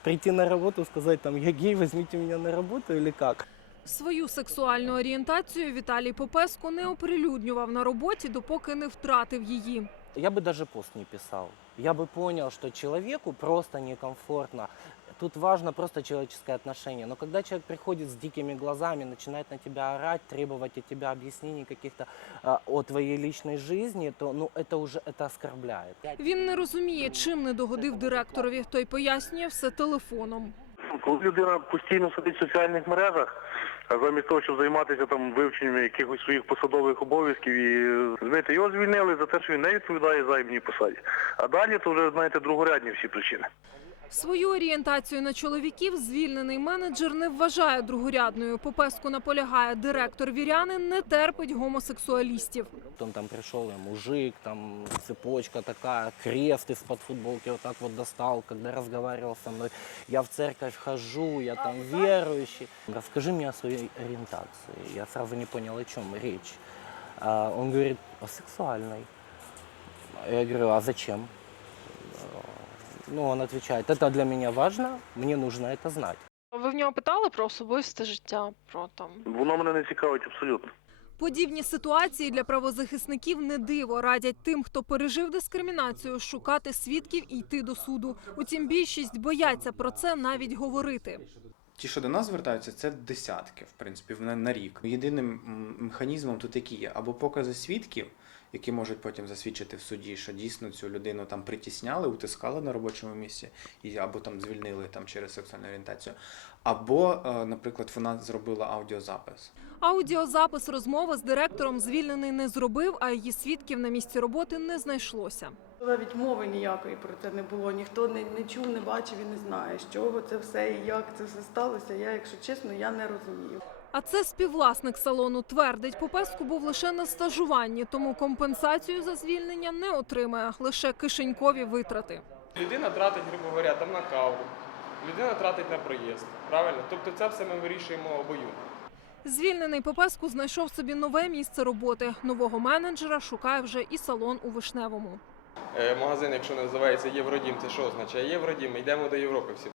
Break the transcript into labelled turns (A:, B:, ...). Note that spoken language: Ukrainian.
A: прийти на работу, сказать там, я гей, возьмите меня на работу или как?
B: Свою сексуальну орієнтацію Віталій Попеску не оприлюднював на роботі, допоки не втратив її.
A: Я бы даже пост не писал. Я бы понял, что человеку просто некомфортно. Тут важно просто человеческое отношение. Но когда человек приходит с дикими глазами, начинает на тебя орать, требовать от тебя объяснений каких-то о твоей личной жизни, то это оскорбляет.
B: Він не розуміє, чим не догодив директорові. Той пояснює все телефоном.
C: Коли людина постійно сидить в соціальних мережах, а замість того, щоб займатися там вивченням якихось своїх посадових обов'язків, і знаєте, його звільнили за те, що він не відповідає займаній посаді. А далі то вже, знаєте, другорядні всі причини.
B: Свою орієнтацію на чоловіків звільнений менеджер не вважає другорядною. Попеску наполягає, директор Вірянин не терпить гомосексуалістів.
A: Он там пришел, я мужик, там цепочка такая, крест из-под футболки вот так вот достал, когда разговаривал со мной. Я в церковь хожу, я там верующий. Расскажи мне о своей ориентации. Я сразу не понял, о чем речь. Он говорит, о сексуальной. Я говорю, а зачем? Ну, он отвечает, это для меня важно, мне нужно это знать.
D: Ви в нього питали про особисте життя, про там?
C: Воно мене не цікавить абсолютно.
B: Подібні ситуації для правозахисників не диво. Радять тим, хто пережив дискримінацію, шукати свідків і йти до суду. Утім, більшість бояться про це навіть говорити.
E: Ті, що до нас звертаються, це десятки, в принципі, на рік. Єдиним механізмом тут які є або покази свідків, які можуть потім засвідчити в суді, що дійсно цю людину там притісняли, утискали на робочому місці, або там звільнили там через сексуальну орієнтацію, або, наприклад, вона зробила аудіозапис.
B: Аудіозапис розмови з директором звільнений не зробив, а її свідків на місці роботи не знайшлося.
F: Навіть мови ніякої про це не було, ніхто не чув, не бачив і не знає, з чого це все і як це все сталося. Я, якщо чесно, я не розумію.
B: А це співвласник салону твердить, Попеску був лише на стажуванні, тому компенсацію за звільнення не отримає, лише кишенькові витрати.
G: Людина тратить, грубо говоря, там на каву, людина тратить на проїзд, правильно? Тобто це все ми вирішуємо обоюдно.
B: Звільнений Попеску знайшов собі нове місце роботи. Нового менеджера шукає вже і салон у Вишневому.
G: Магазин, якщо називається Євродім, це що означає? Євродім, ми йдемо до Європи всі.